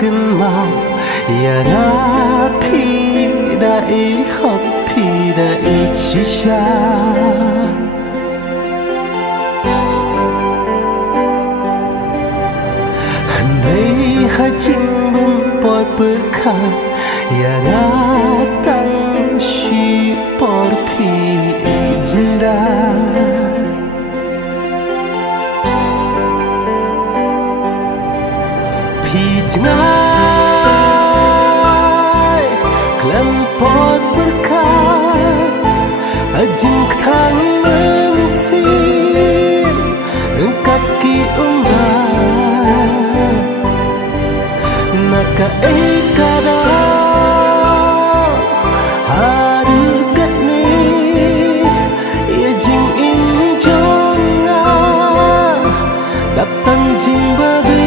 ขึ้นมาอย่านาพี่ได้ฮักพี่ได้ชิชาหันไปหาจริงมึงปล่อยเปิดขาอย่านาตั้งชีปอดพี่จินดาพี่จะง่ายกลัมปอดเปิดขาอาจิงทางเมืองสีกักกีอุมาNaka ekada harugat ni ia jing in jonga datang jing babi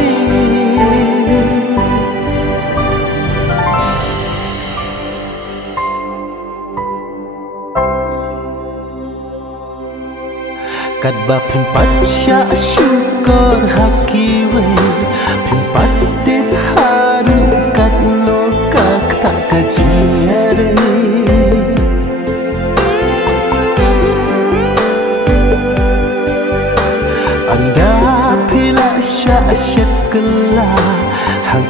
kat ba pin pacha syukur hakiwe pin patip haru kat no kak tak kajing hari anda pila sya syat kala hang